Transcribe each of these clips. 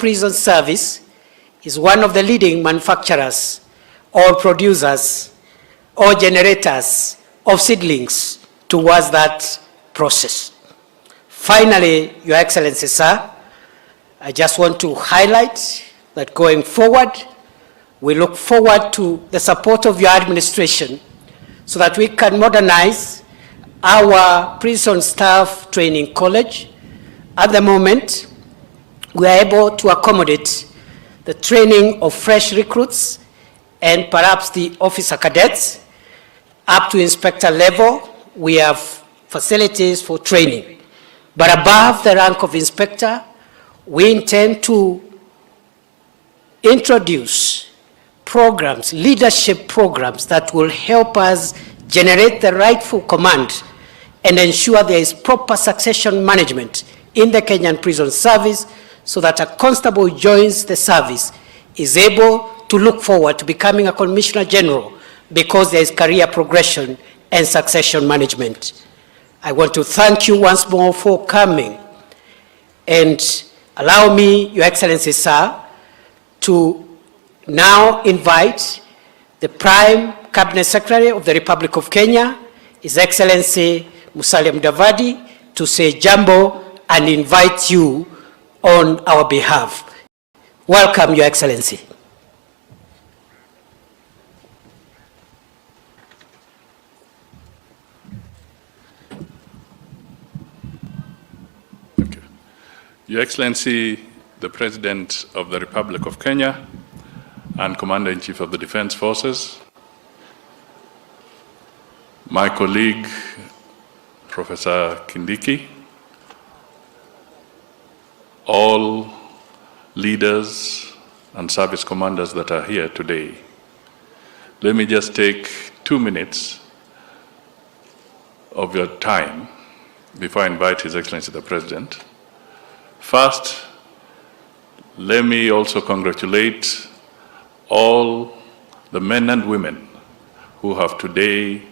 Prison Service is one of the leading manufacturers or producers or generators of seedlings towards that process. Finally, Your Excellency, sir, I just want to highlight that going forward, we look forward to the support of your administration so that we can modernize our prison staff training college. At the moment, we are able to accommodate the training of fresh recruits and perhaps the officer cadets up to inspector level. We have facilities for training. But above the rank of inspector, we intend to introduce programs, leadership programs that will help us generate the rightful command and ensure there is proper succession management in the Kenyan Prison Service so that a constable who joins the service is able to look forward to becoming a Commissioner General because there is career progression and succession management. I want to thank you once more for coming, and allow me, Your Excellency, sir, to now invite the Prime Cabinet Secretary of the Republic of Kenya, His Excellency Musalia Mudavadi, to say jambo and invite you on our behalf. Welcome, Your Excellency. Thank you. Your Excellency, the President of the Republic of Kenya and Commander-in-Chief of the Defense Forces, my colleague, Professor Kindiki, all leaders and service commanders that are here today. Let me just take 2 minutes of your time before I invite His Excellency the President. First, let me also congratulate all the men and women who have today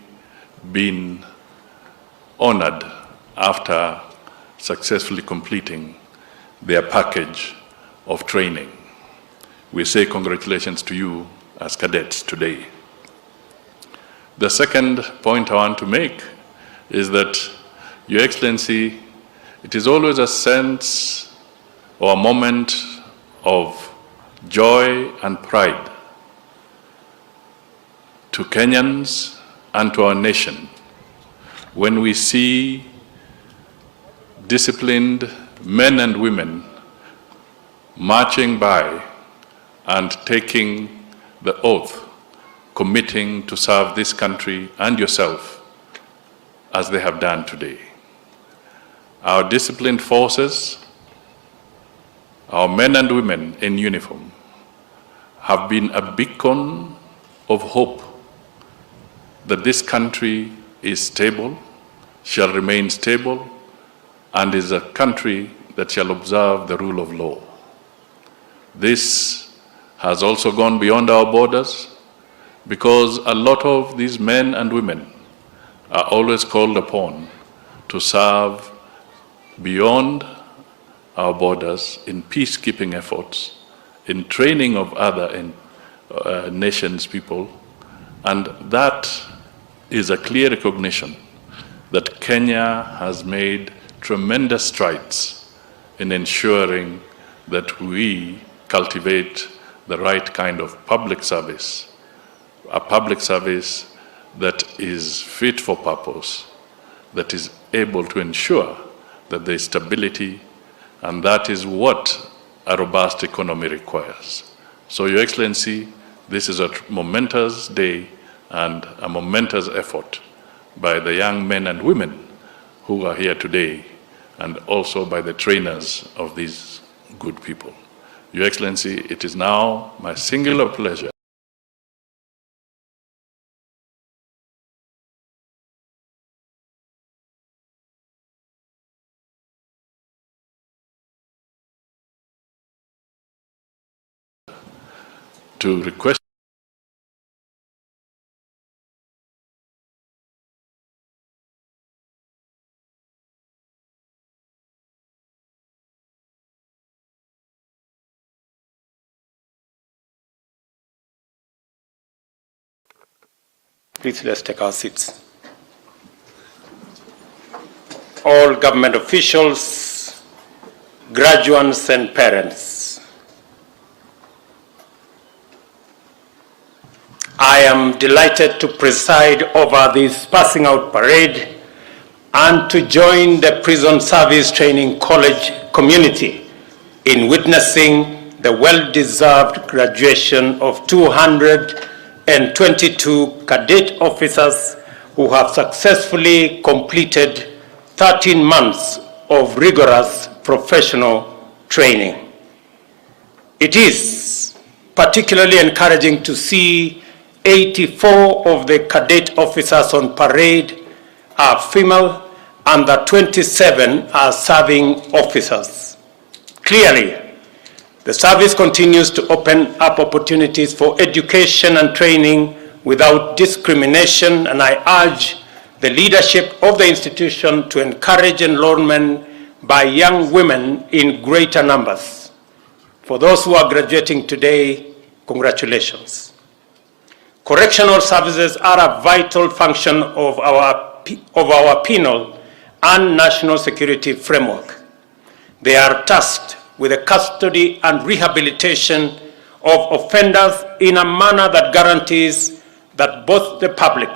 been honored after successfully completing their package of training. We say congratulations to you as cadets today. The second point I want to make is that, Your Excellency, it is always a sense or a moment of joy and pride to Kenyans and to our nation when we see disciplined men and women marching by and taking the oath, committing to serve this country and yourself as they have done today. Our disciplined forces, our men and women in uniform, have been a beacon of hope that this country is stable, shall remain stable, and is a country that shall observe the rule of law. This has also gone beyond our borders because a lot of these men and women are always called upon to serve beyond our borders in peacekeeping efforts, in training of other nations' people, and that is a clear recognition that Kenya has made tremendous strides in ensuring that we cultivate the right kind of public service, a public service that is fit for purpose, that is able to ensure that there is stability, and that is what a robust economy requires. So, Your Excellency, this is a momentous day and a momentous effort by the young men and women who are here today, and also by the trainers of these good people. Your Excellency, it is now my singular pleasure to request Please, let's take our seats. All government officials, graduates, and parents, I am delighted to preside over this passing out parade and to join the Prison Service Training College community in witnessing the well-deserved graduation of 222 cadet officers who have successfully completed 13 months of rigorous professional training. It is particularly encouraging to see 84 of the cadet officers on parade are female and that 27 are serving officers. Clearly, the service continues to open up opportunities for education and training without discrimination, and I urge the leadership of the institution to encourage enrollment by young women in greater numbers. For those who are graduating today, congratulations. Correctional services are a vital function of our penal and national security framework. They are tasked with the custody and rehabilitation of offenders in a manner that guarantees that both the public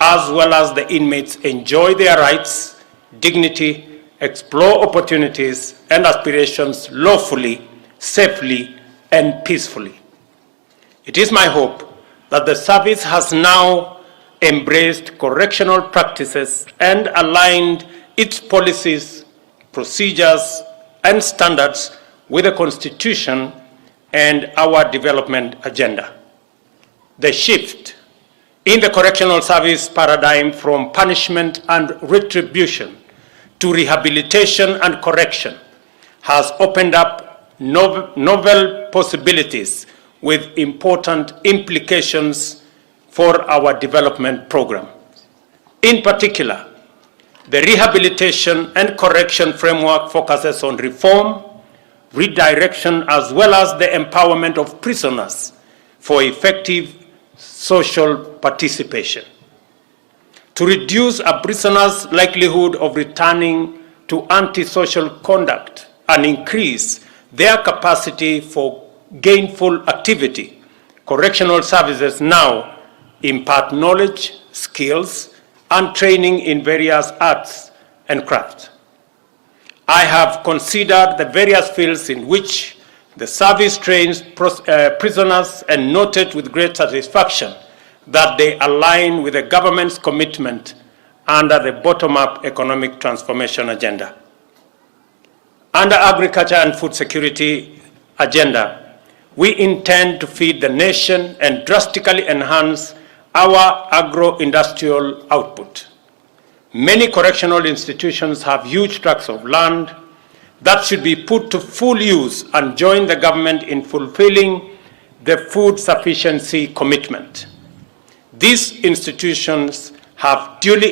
as well as the inmates enjoy their rights, dignity, explore opportunities and aspirations lawfully, safely, and peacefully. It is my hope that the service has now embraced correctional practices and aligned its policies, procedures, and standards with the Constitution and our development agenda. The shift in the correctional service paradigm from punishment and retribution to rehabilitation and correction has opened up novel possibilities with important implications for our development program. In particular, the rehabilitation and correction framework focuses on reform, redirection, as well as the empowerment of prisoners for effective social participation. To reduce a prisoner's likelihood of returning to antisocial conduct and increase their capacity for gainful activity, correctional services now impart knowledge, skills, and training in various arts and crafts. I have considered the various fields in which the service trains prisoners and noted with great satisfaction that they align with the government's commitment under the bottom-up economic transformation agenda. Under agriculture and food security agenda, we intend to feed the nation and drastically enhance our agro-industrial output. Many correctional institutions have huge tracts of land that should be put to full use and join the government in fulfilling the food sufficiency commitment. These institutions have duly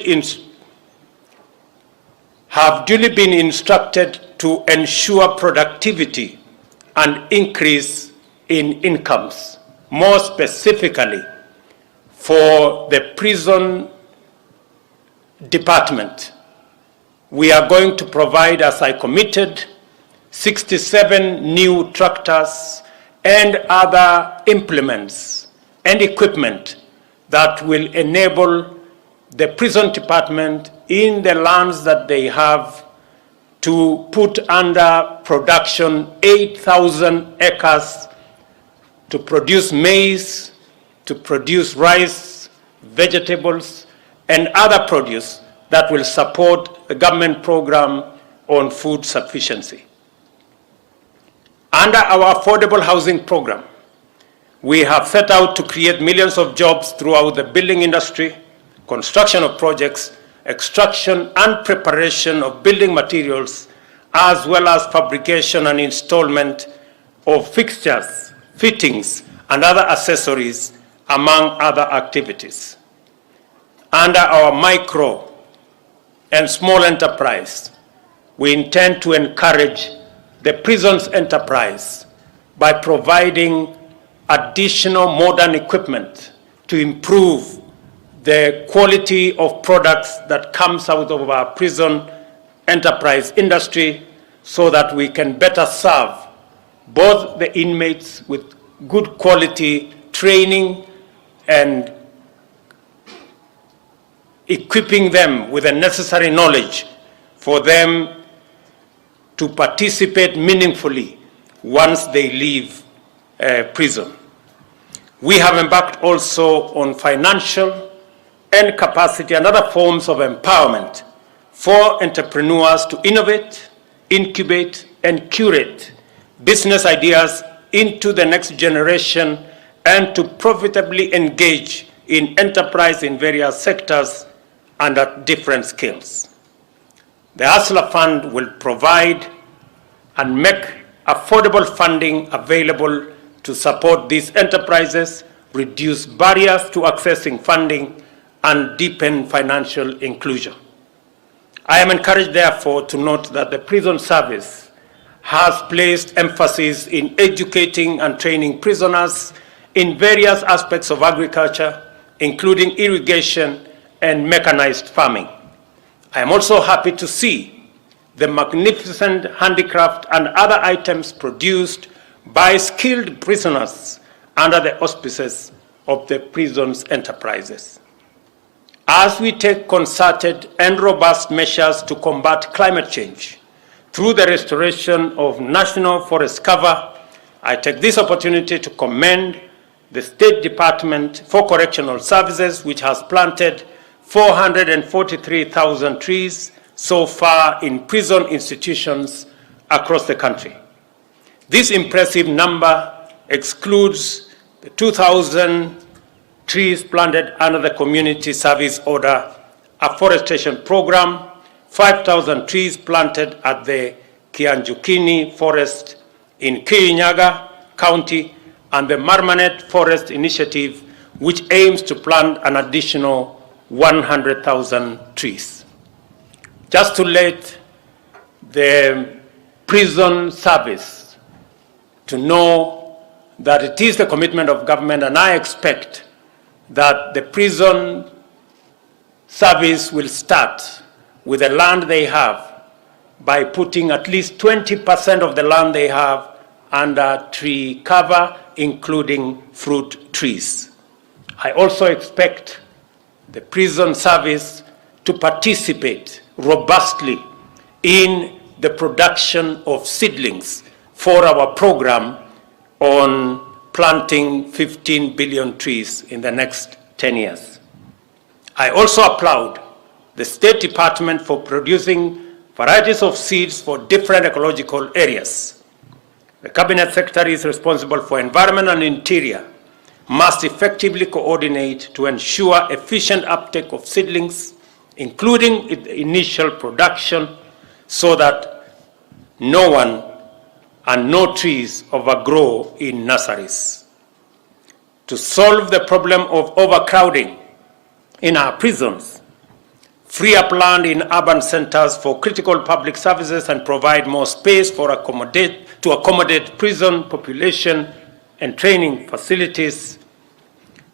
been instructed to ensure productivity and increase in incomes, more specifically for the prison department. We are going to provide, as I committed, 67 new tractors and other implements and equipment that will enable the prison department in the lands that they have to put under production 8,000 acres to produce maize, to produce rice, vegetables, and other produce that will support the government program on food sufficiency. Under our affordable housing program, we have set out to create millions of jobs throughout the building industry, construction of projects, extraction and preparation of building materials, as well as fabrication and installation of fixtures, fittings, and other accessories, among other activities. Under our micro and small enterprise, we intend to encourage the prison's enterprise by providing additional modern equipment to improve the quality of products that comes out of our prison enterprise industry so that we can better serve both the inmates with good quality training and equipping them with the necessary knowledge for them to participate meaningfully once they leave prison. We have embarked also on financial and capacity and other forms of empowerment for entrepreneurs to innovate, incubate, and curate business ideas into the next generation and to profitably engage in enterprise in various sectors and at different scales. The Hustler Fund will provide and make affordable funding available to support these enterprises, reduce barriers to accessing funding, and deepen financial inclusion. I am encouraged, therefore, to note that the prison service has placed emphasis in educating and training prisoners in various aspects of agriculture, including irrigation and mechanized farming. I am also happy to see the magnificent handicraft and other items produced by skilled prisoners under the auspices of the prison's enterprises. As we take concerted and robust measures to combat climate change through the restoration of national forest cover, I take this opportunity to commend the State Department for Correctional Services, which has planted 443,000 trees so far in prison institutions across the country. This impressive number excludes the 2,000 trees planted under the Community Service Order Afforestation Program, 5,000 trees planted at the Kianjukini Forest in Kirinyaga County, and the Marmanet Forest Initiative, which aims to plant an additional 100,000 trees. Just to let the prison service to know that it is the commitment of government, and I expect that the prison service will start with the land they have by putting at least 20% of the land they have under tree cover, including fruit trees. I also expect the prison service to participate robustly in the production of seedlings for our program on planting 15 billion trees in the next 10 years. I also applaud the State Department for producing varieties of seeds for different ecological areas. The Cabinet Secretary is responsible for Environment and Interior must effectively coordinate to ensure efficient uptake of seedlings, including initial production, so that no one and no trees overgrow in nurseries. To solve the problem of overcrowding in our prisons, free up land in urban centers for critical public services, and provide more space to accommodate prison population and training facilities.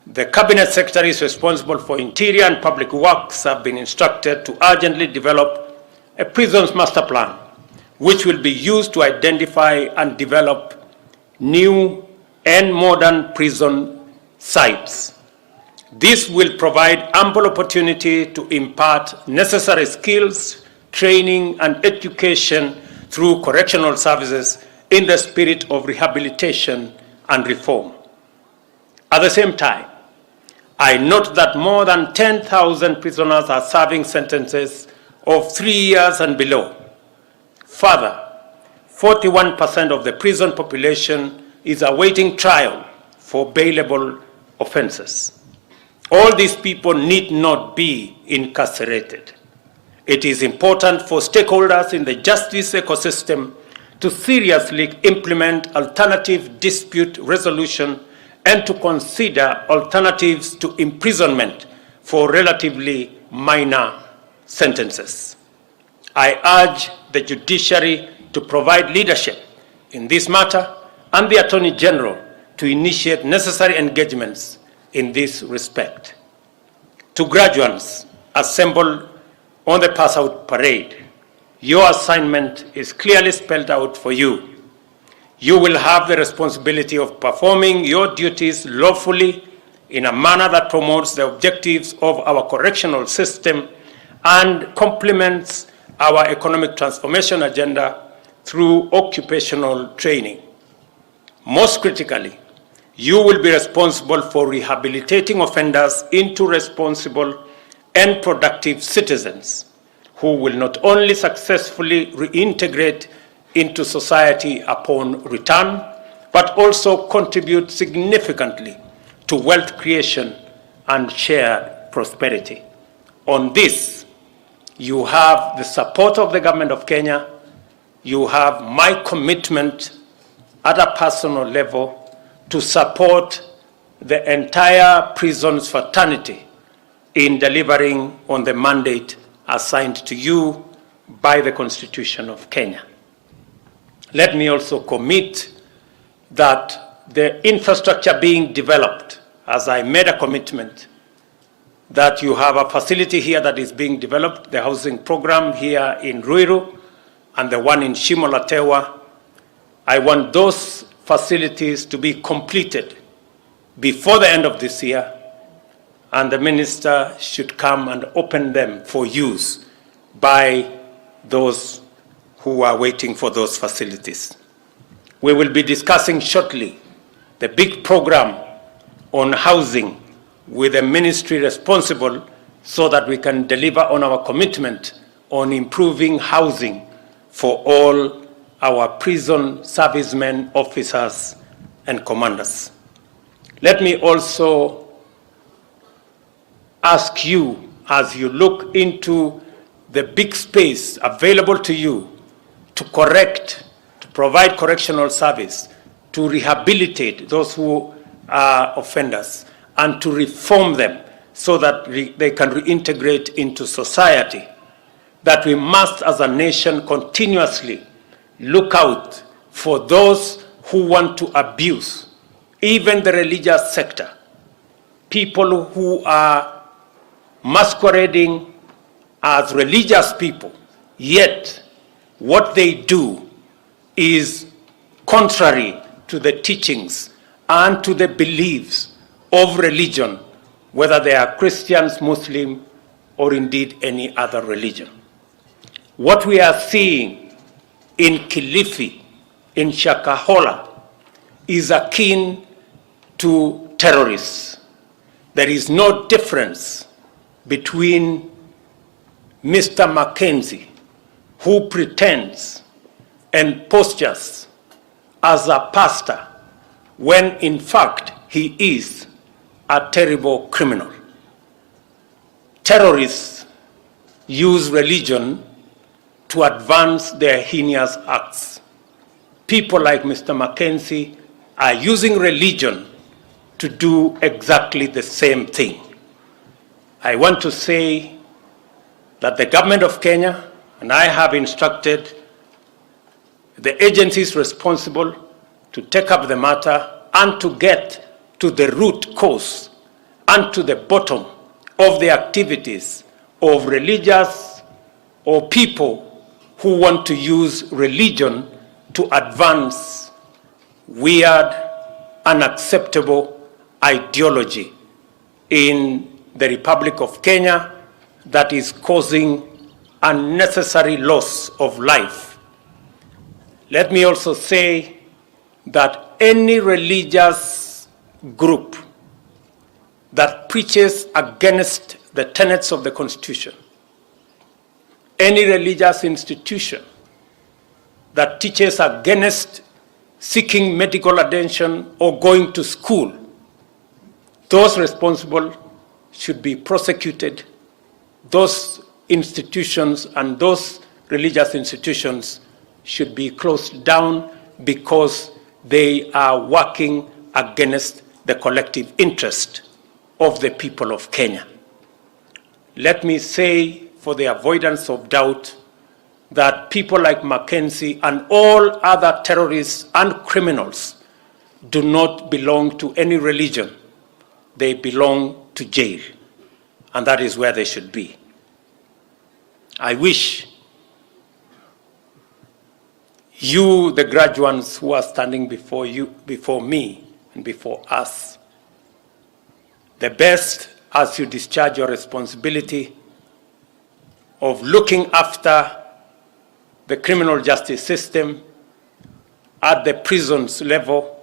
The Cabinet Secretary is responsible for Interior and Public Works have been instructed to urgently develop a prisons master plan, which will be used to identify and develop new and modern prison sites. This will provide ample opportunity to impart necessary skills, training, and education through correctional services in the spirit of rehabilitation and reform. At the same time, I note that more than 10,000 prisoners are serving sentences of 3 years and below. Further, 41% of the prison population is awaiting trial for bailable offenses. All these people need not be incarcerated. It is important for stakeholders in the justice ecosystem to seriously implement alternative dispute resolution and to consider alternatives to imprisonment for relatively minor sentences. I urge the judiciary to provide leadership in this matter and the Attorney General to initiate necessary engagements in this respect. To graduates assembled on the pass-out parade, your assignment is clearly spelled out for you. You will have the responsibility of performing your duties lawfully in a manner that promotes the objectives of our correctional system and complements our economic transformation agenda through occupational training. Most critically, you will be responsible for rehabilitating offenders into responsible and productive citizens who will not only successfully reintegrate into society upon return, but also contribute significantly to wealth creation and shared prosperity. On this, you have the support of the government of Kenya. You have my commitment at a personal level to support the entire prisons fraternity in delivering on the mandate assigned to you by the Constitution of Kenya. Let me also commit that the infrastructure being developed, as I made a commitment, that you have a facility here that is being developed, the housing program here in Ruiru and the one in Shimolatewa. I want those facilities to be completed before the end of this year, and the minister should come and open them for use by those who are waiting for those facilities. We will be discussing shortly the big program on housing with the ministry responsible so that we can deliver on our commitment on improving housing for all our prison servicemen, officers, and commanders. Let me also ask you, as you look into the big space available to you to correct, to provide correctional service, to rehabilitate those who are offenders, and to reform them so that they can reintegrate into society, that we must as a nation continuously look out for those who want to abuse, even the religious sector, people who are masquerading as religious people, yet what they do is contrary to the teachings and to the beliefs of religion, whether they are Christians, Muslim, or indeed any other religion. What we are seeing in Kilifi, in Shakahola, is akin to terrorists. There is no difference between Mr. Mackenzie, who pretends and postures as a pastor, when in fact he is a terrible criminal. Terrorists use religion to advance their heinous acts. People like Mr. Mackenzie are using religion to do exactly the same thing. I want to say that the government of Kenya, and I have instructed the agencies responsible to take up the matter and to get to the root cause and to the bottom of the activities of religious or people who want to use religion to advance weird, unacceptable ideology in the Republic of Kenya that is causing unnecessary loss of life. Let me also say that any religious group that preaches against the tenets of the Constitution, any religious institution that teaches against seeking medical attention or going to school, those responsible should be prosecuted. Those institutions and those religious institutions should be closed down because they are working against the collective interest of the people of Kenya. Let me say, for the avoidance of doubt, that people like Mackenzie and all other terrorists and criminals do not belong to any religion. They belong to jail. and that is where they should be. I wish you, the graduates who are standing before you, before me, and before us, the best as you discharge your responsibility of looking after the criminal justice system at the prisons level.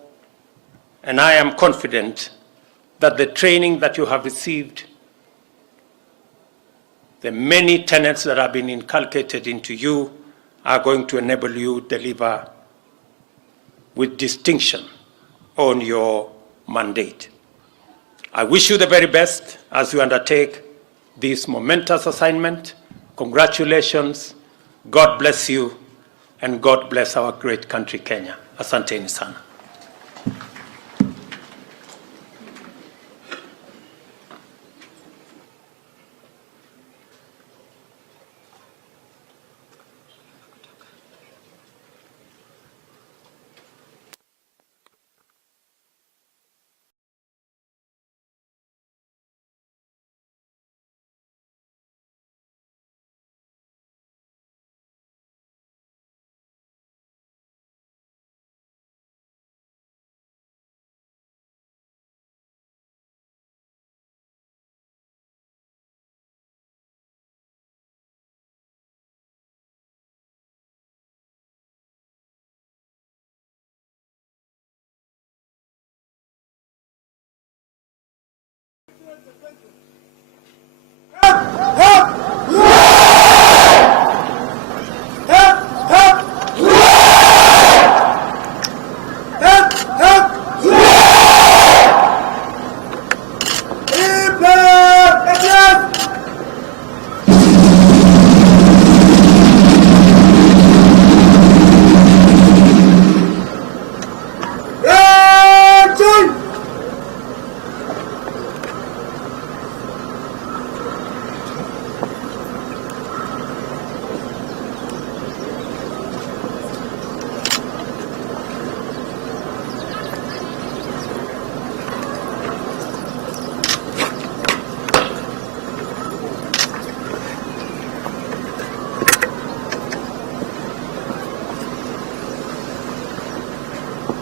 And I am confident that the training that you have received, the many tenets that have been inculcated into you, are going to enable you to deliver with distinction on your mandate. I wish you the very best as you undertake this momentous assignment. Congratulations, God bless you, and God bless our great country, Kenya. Asanteni sana.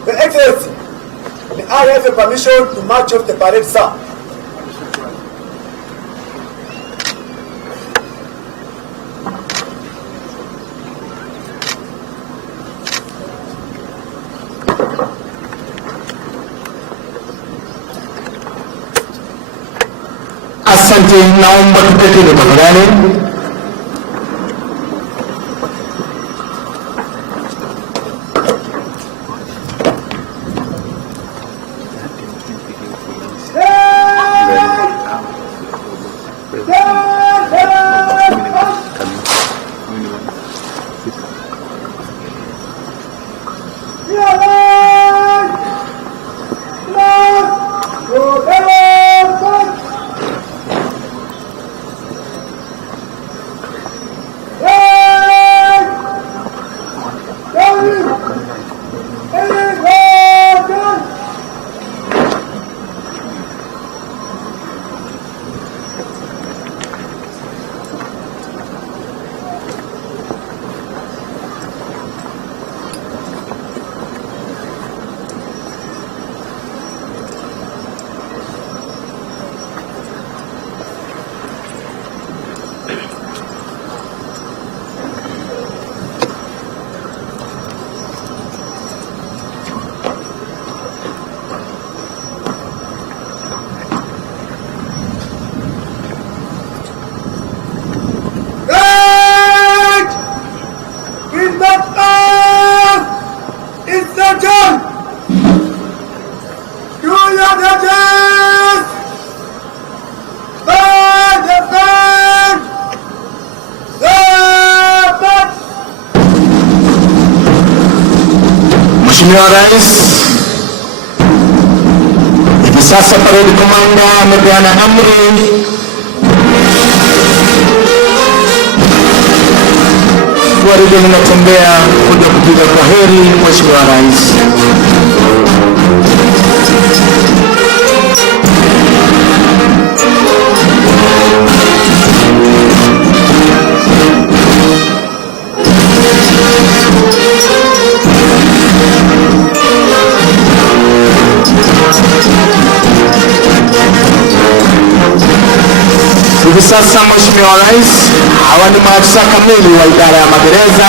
Your Excellency, may I have a permission to march off the parade, sir? Asante, naomba tuketi tafadhali. Mheshimiwa Rais, hivi sasa parade commander amepeana amri gwaride linatembea kuja kupiga kwaheri Mheshimiwa Rais. sasa Mheshimiwa Rais, hawa ni maafisa kamili wa idara ya magereza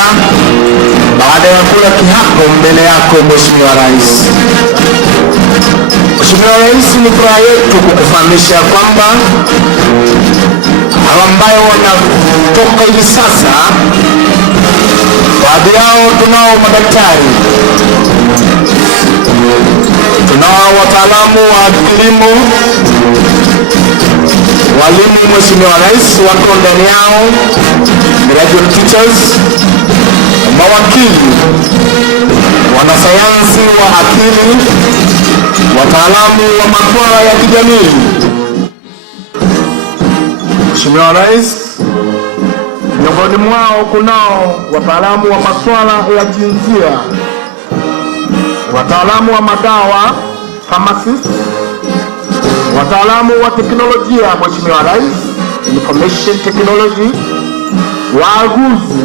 baada ya kula kiapo mbele yako Mheshimiwa Rais. Mheshimiwa Rais, ni furaha yetu kukufahamisha kwamba hawa ambao wanatoka hivi sasa, baadhi yao tunao madaktari, tunao wataalamu wa kilimo, walimu Mheshimiwa Rais wako ndani yao, graduate teachers, mawakili, wanasayansi wa akili, wataalamu wa masuala ya kijamii. Mheshimiwa Rais, miongoni mwao kunao wataalamu wa masuala ya jinsia, wataalamu wa madawa, pharmacists, wataalamu wa teknolojia Mheshimiwa Rais, information technology, waaguzi,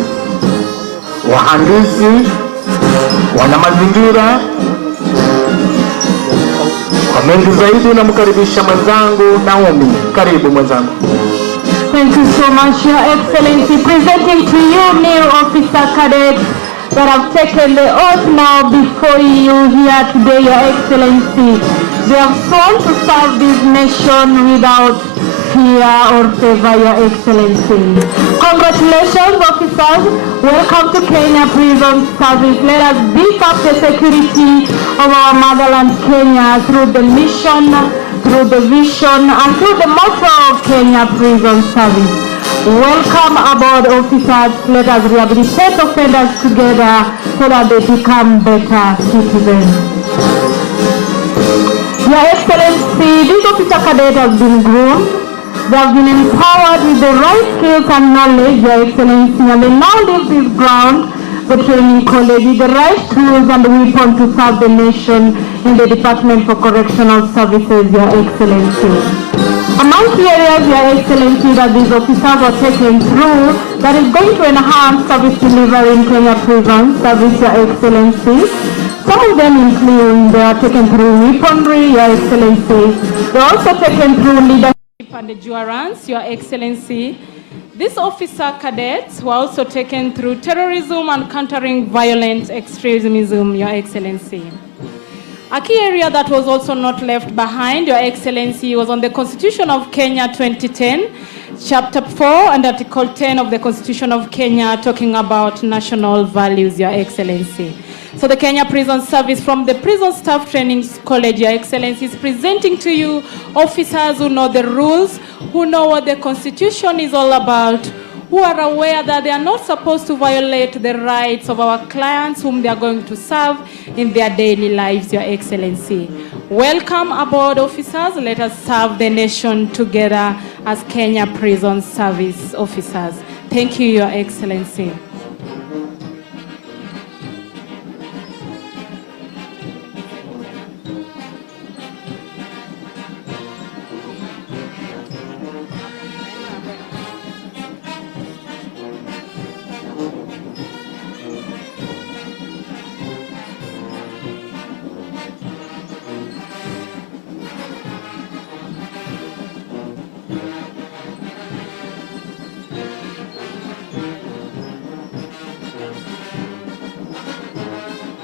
wahandisi, wana mazingira. Kwa mengi zaidi namkaribisha mwenzangu Naomi. Karibu mwenzangu. Thank you so much, Your Excellency. Presenting to you new officer cadets that have taken the oath now before you here today, Your Excellency. They have sworn to serve this nation without fear or favor, Your Excellency. Congratulations, officers. Welcome to Kenya Prison Service. Let us beef up the security of our motherland, Kenya, through the mission, through the vision, and through the motto of Kenya Prison Service. Welcome aboard, officers. Let us rehabilitate offenders together so that they become better citizens. Your Excellency, this officer cadet has been groomed. They have been empowered with the right skills and knowledge, Your Excellency, and they now leave this ground, the training college, with the right tools and weapons to serve the nation in the Department for Correctional Services, Your Excellency. Among the areas, Your Excellency, that these officers are taken through, that is going to enhance service delivery in Kenya Prison Service, Your Excellency. Some of them include, they are taken through weaponry, Your Excellency. They are also taken through leadership and endurance, Your Excellency. These officer cadets were also taken through terrorism and countering violent extremism, Your Excellency. A key area that was also not left behind, Your Excellency, was on the Constitution of Kenya 2010, Chapter 4 and Article 10 of the Constitution of Kenya, talking about national values, Your Excellency. So the Kenya Prison Service from the Prison Staff Training College, Your Excellency, is presenting to you officers who know the rules, who know what the Constitution is all about, who are aware that they are not supposed to violate the rights of our clients whom they are going to serve in their daily lives, Your Excellency. Welcome aboard, officers. Let us serve the nation together as Kenya Prison Service officers. Thank you, Your Excellency.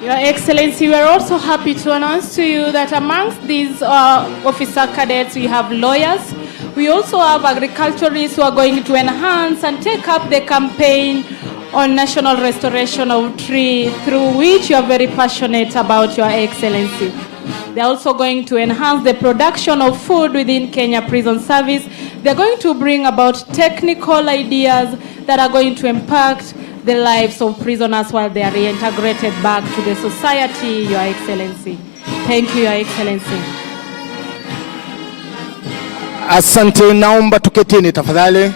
Your Excellency, we are also happy to announce to you that amongst these officer cadets, we have lawyers. We also have agriculturists who are going to enhance and take up the campaign on national restoration of tree, through which you are very passionate about, Your Excellency. They are also going to enhance the production of food within Kenya Prison Service. They are going to bring about technical ideas that are going to impact the lives of prisoners while they are reintegrated back to the society, Your Excellency. Thank you, Your Excellency. Asante, naomba tuketini tafadhali.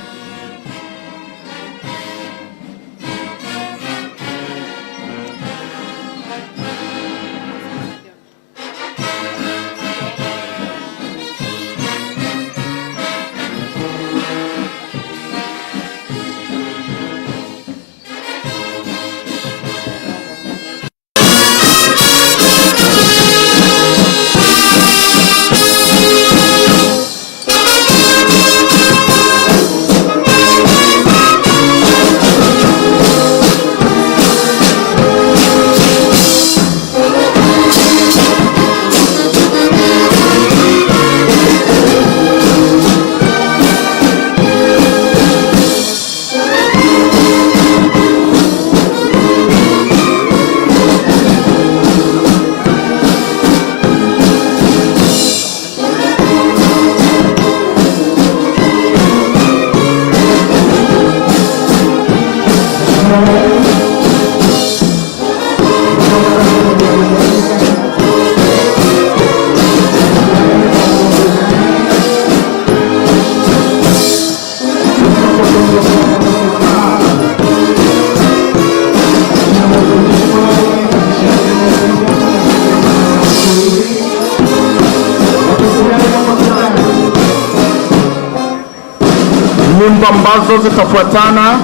nyimbo ambazo zitafuatana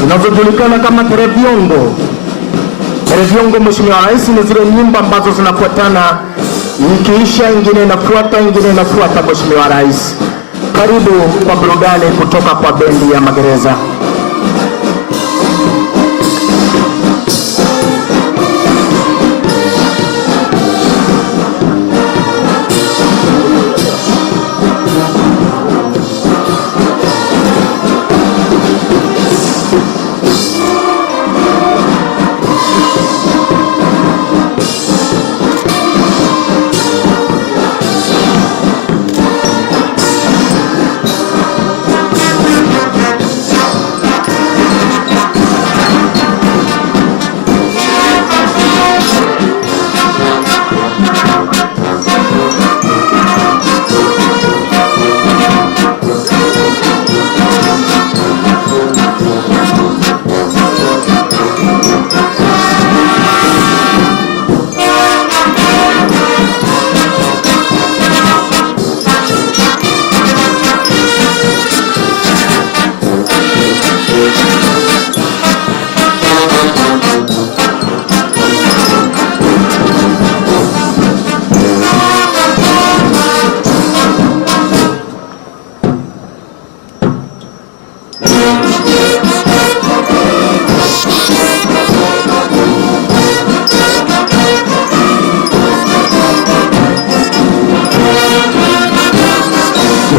zinazojulikana kama tereviongo. Tereviongo, Mheshimiwa Rais, ni zile nyimbo ambazo zinafuatana, ikiisha ingine inafuata, ingine inafuata. Mheshimiwa Rais, karibu kwa burudani kutoka kwa bendi ya magereza.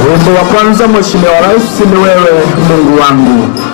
Wimbo wa kwanza, Mheshimiwa Rais, ni wewe Mungu wangu.